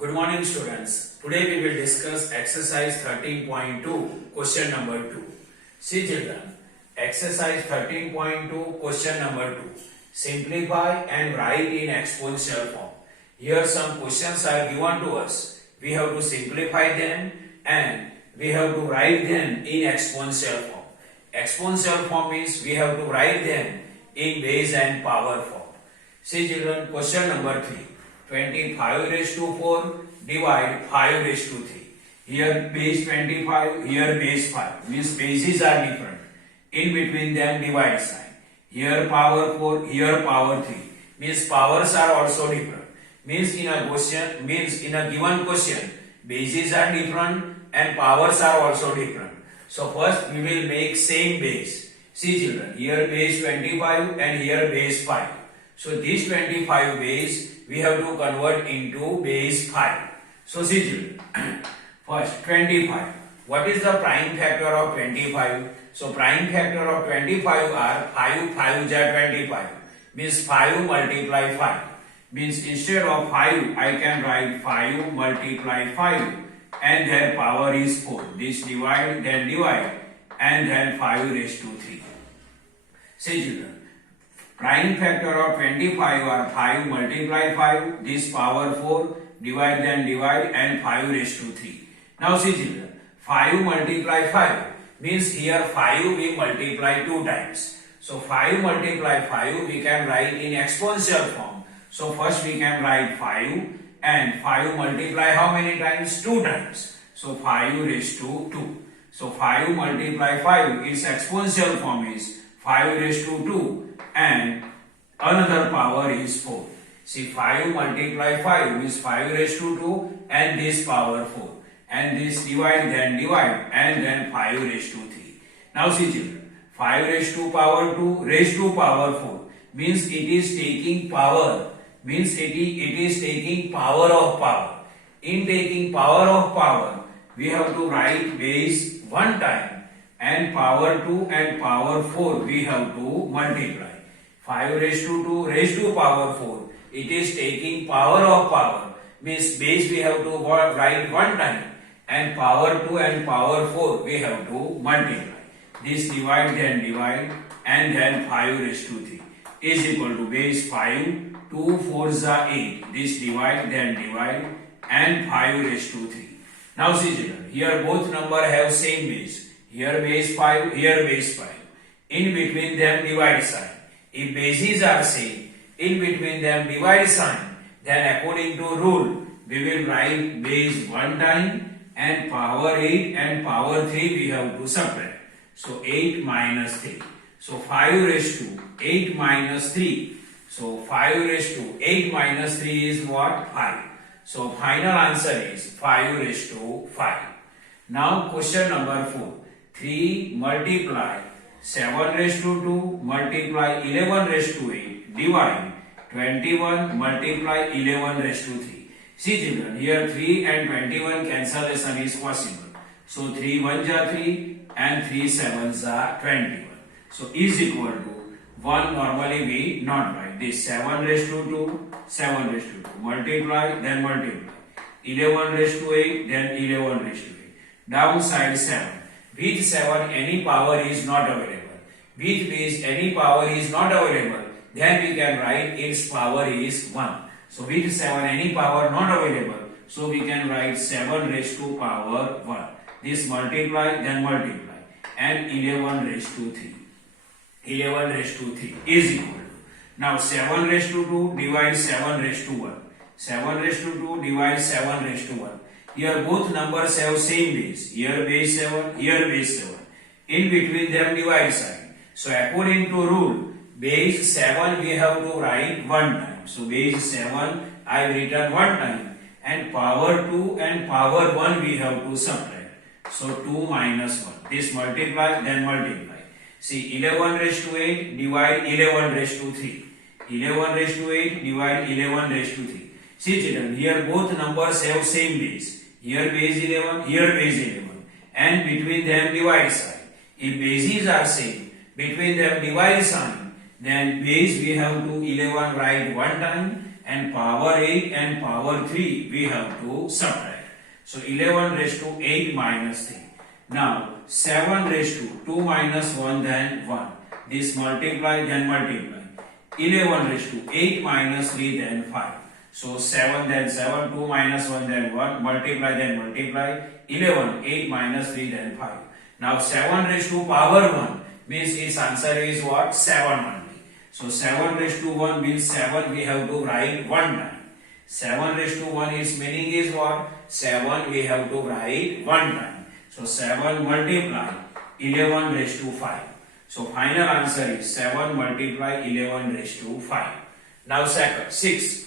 Good morning, students. Today we will discuss exercise 13.2, question number 2. See children, exercise 13.2, question number 2. Simplify and write in exponential form. Here some questions are given to us. We have to simplify them and we have to write them in exponential form. Exponential form means we have to write them in base and power form. See children, question number 3. 25 raised to 4 divide 5 raised to 3. Here base 25, here base 5. Means bases are different. In between them divide sign. Here power 4, here power 3. Means powers are also different. Means in a given question, bases are different and powers are also different. So first we will make same base. See children, here base 25 and here base 5. So this 25 base we have to convert into base 5. So see children, first 25. What is the prime factor of 25? So prime factor of 25 are 5, 5 are 25. Means 5 multiply 5. Means instead of 5, I can write 5 multiply 5 and their power is 4. This divide, then divide and then 5 raised to 3. See children. Prime factor of 25 are 5 multiply 5, this power 4, divide then divide and 5 raised to 3. Now see children, 5 multiply 5 means here 5 we multiply 2 times. So 5 multiply 5 we can write in exponential form. So first we can write 5 and 5 multiply how many times? 2 times. So 5 raised to 2. So 5 multiply 5 its exponential form is 5 raised to 2. And another power is 4. See 5 multiply 5 means 5 raised to 2 and this power 4. And this divide and then 5 raised to 3. Now see children, 5 raised to power 2 raised to power 4 means it is taking power. Means it is taking power of power. In taking power of power, we have to write base 1 time and power 2 and power 4 we have to multiply. 5 raised to 2 raised to power 4. It is taking power of power. Means base we have to write 1 time and power 2 and power 4 we have to multiply. This divide and then 5 raised to 3 is equal to base 5. 2 4s are 8. This divide and 5 raised to 3. Now see children, here both number have same base. Here base 5, here base 5. In between them divide sign. If bases are same, in between them divide sign, then according to rule, we will write base 1 time and power 8 and power 3 we have to subtract. So 8 minus 3. So 5 raised to 8 minus 3. So 5 raised to 8 minus 3 is what? 5. So final answer is 5 raised to 5. Now question number 4. 3 multiply 7 raised to 2 multiply 11 raised to 8 divide 21 multiply 11 raised to 3. See children, here 3 and 21 cancellation is possible. So 3 1s are 3 and 3 7s are 21. So is equal to 1 normally we not write. This 7 raised to 2, 7 raised to 2. Multiply, then multiply. 11 raised to 8, then 11 raised to 8. Downside 7. With 7 any power is not available. With base any power is not available, then we can write its power is 1. So with 7 any power not available, so we can write 7 raised to power 1. This multiply, then multiply. And 11 raised to 3. 11 raised to 3 is equal to. Now 7 raised to 2 divide 7 raised to 1. 7 raised to 2 divide 7 raised to 1. Here both numbers have same base. Here base 7, here base 7. In between them divide sign. So according to rule, base 7 we have to write 1 time. So base 7 I have written 1 time. And power 2 and power 1 we have to subtract. So 2 minus 1. This multiply, then multiply. See 11 raised to 8 divide 11 raised to 3. 11 raised to 8 divide 11 raised to 3. See children, here both numbers have same base. Here base 11, here base 11. And between them divide sign. If bases are same, between them divide sign, then base we have to 11 write 1 time and power 8 and power 3 we have to subtract. So 11 raised to 8 minus 3. Now 7 raised to 2 minus 1 then 1. This multiply then multiply. 11 raised to 8 minus 3 then 5. So 7 then 7, 2 minus 1 then 1, multiply then multiply. 11, 8 minus 3 then 5. Now 7 raised to power 1 means its answer is what? 7 only. So 7 raised to 1 means 7 we have to write 1 time. 7 raised to 1 its meaning is what? 7 we have to write 1 time. So 7 multiply 11 raised to 5. So final answer is 7 multiply 11 raised to 5. Now second, 6.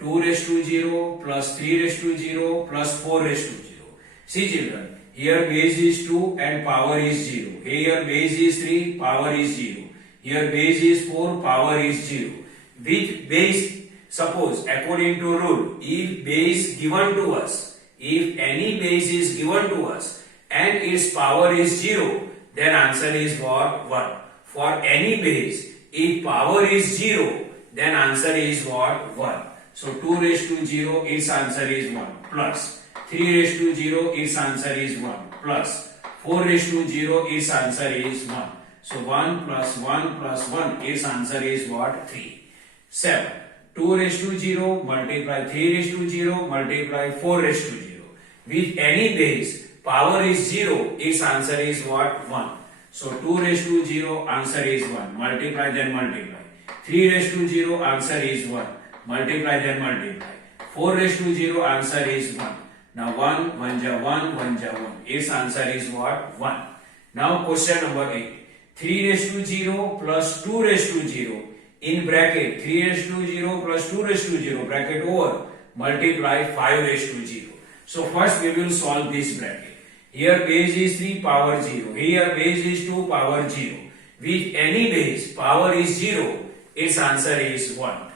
2 raised to 0 plus 3 raised to 0 plus 4 raised to 0. See children, here base is 2 and power is 0. Here base is 3, power is 0. Here base is 4, power is 0. With base, suppose according to rule, if base given to us, if any base is given to us and its power is 0, then answer is what? 1. For any base, if power is 0, then answer is what? 1. So 2 raised to 0, its answer is 1 plus 3 raised to 0, its answer is 1 plus 4 raised to 0, its answer is 1. So 1 plus 1 plus 1, its answer is what? 3. 7. 2 raised to 0 multiply 3 raised to 0 multiply 4 raised to 0. With any base, power is 0, its answer is what? 1. So 2 raised to 0, answer is 1. Multiply then multiply. 3 raised to 0, answer is 1. Multiply then multiply. 4 raised to 0, answer is 1. Now 1, 1 ja 1, 1 ja 1. Its answer is what? 1. Now question number 8. 3 raised to 0 plus 2 raised to 0 in bracket 3 raised to 0 plus 2 raised to 0 bracket over multiply 5 raised to 0. So first we will solve this bracket. Here base is 3, power 0. Here base is 2, power 0. With any base, power is 0, its answer is 1.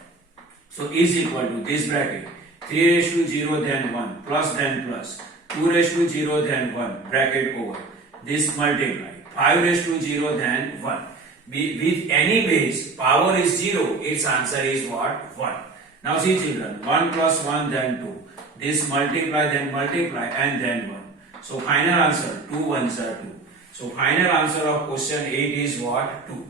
So is equal to this bracket 3 raised to 0 then 1 plus then plus 2 raised to 0 then 1 bracket over this multiply 5 raised to 0 then 1. With any base, power is 0, its answer is what? 1. Now see children, 1 plus 1 then 2. This multiply then multiply and then 1. So final answer 2 ones are 2. So final answer of question 8 is what? 2.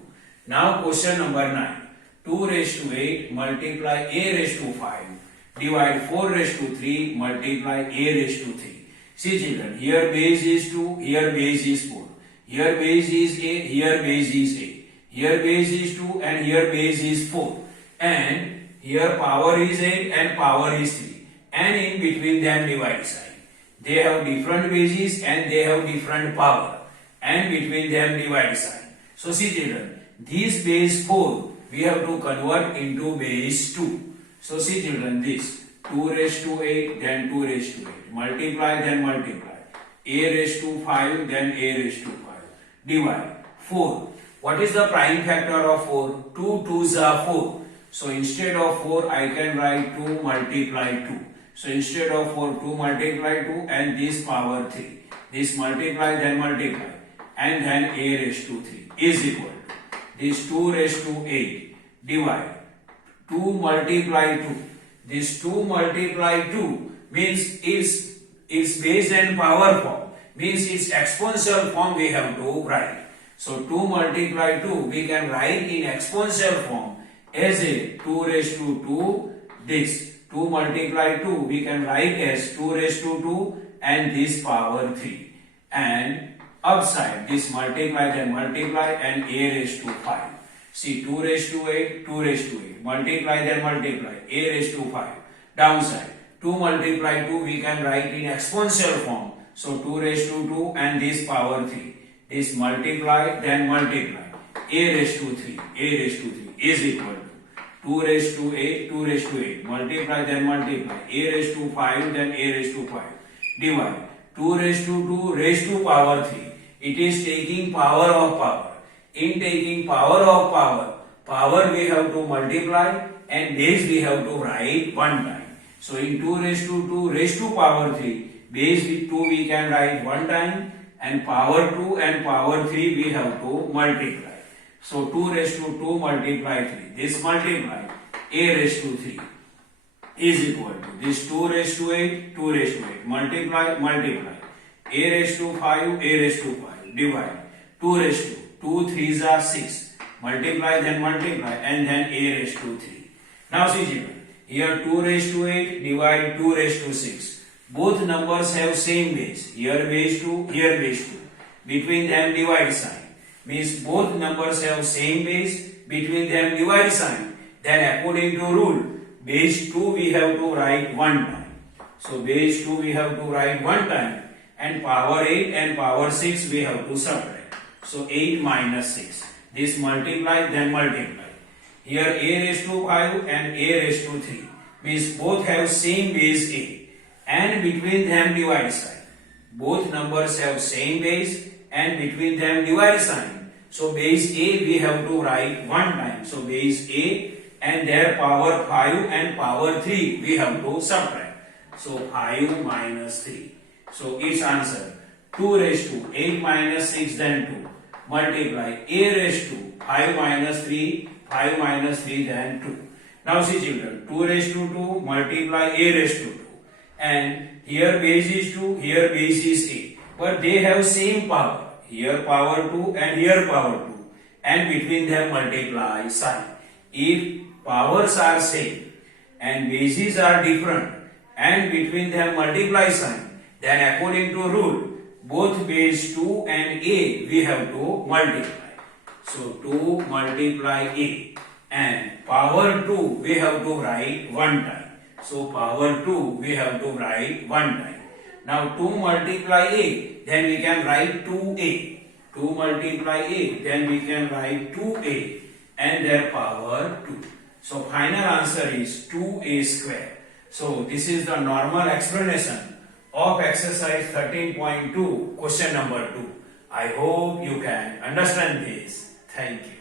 Now question number 9. 2 raised to 8 multiply a raised to 5 divide 4 raised to 3 multiply a raised to 3. See children, here base is 2, here base is 4. Here base is a, here base is a. Here base is 2 and here base is 4. And here power is 8 and power is 3. And in between them divide sign. They have different bases and they have different power. And between them divide sign. So see children, this base 4 we have to convert into base 2. So see children, this 2 raised to 8 then 2 raised to 8. Multiply then multiply. A raised to 5 then a raised to 5. Divide 4. What is the prime factor of 4? 2 2s are 4. So instead of 4 I can write 2 multiply 2. So instead of 4 2 multiply 2 and this power 3. This multiply then multiply and then a raised to 3 is equal to this 2 raised to 8 divide 2 multiply 2. This 2 multiply 2 means its base and power form, means its exponential form we have to write. So 2 multiply 2 we can write in exponential form as a 2 raised to 2. This 2 multiply 2 we can write as 2 raised to 2 and this power 3. And upside this multiply then multiply and a raised to 5. See 2 raised to 8, 2 raised to 8. Multiply then multiply, a raised to 5. Downside 2 multiply 2 we can write in exponential form. So 2 raised to 2 and this power 3. This multiply then multiply, a raised to 3, a raised to 3 is equal to 2 raised to 8, 2 raised to 8. Multiply then multiply, a raised to 5 then a raised to 5. Divide 2 raised to 2 raised to power 3. It is taking power of power. In taking power of power, power we have to multiply and base we have to write one time. So in 2 raised to 2 raised to power 3, base with 2 we can write one time and power 2 and power 3 we have to multiply. So 2 raised to 2 multiply 3. This multiply a raised to 3. is equal to this 2 raised to 8, 2 raised to 8, multiply, a raised to 5, a raised to 5, divide, 2 raised to, 2 3s are 6, multiply, and then a raised to 3. Now see children, here 2 raised to 8, divide 2 raised to 6. Both numbers have same base, here base 2, here base 2. Between them divide sign. Means both numbers have same base, between them divide sign. Then according to rule, base 2 we have to write one time. So base 2 we have to write one time, and power 8 and power 6 we have to subtract. So 8 minus 6. This multiply, then multiply. Here a raised to 5 and a raised to 3. Means both have same base a, and between them divide sign. Both numbers have same base, and between them divide sign. So base a we have to write one time. So base a and their power 5 and power 3 we have to subtract. So 5 minus 3. So its answer 2 raised to 8 minus 6 then 2. Multiply a raised to 5 minus 3, 5 minus 3 then 2. Now see children, 2 raised to 2 multiply a raised to 2. And here base is 2, here base is a. But they have same power. Here power 2 and here power 2. And between them multiply sign. If powers are same and bases are different and between them multiply sign, then according to rule, both base 2 and a we have to multiply. So 2 multiply a, and power 2 we have to write one time. So power 2 we have to write one time. Now 2 multiply a, then we can write 2a. 2 multiply a, then we can write 2a and their power 2. So final answer is 2a square. So this is the normal explanation of exercise 13.2 question number 2. I hope you can understand this. Thank you.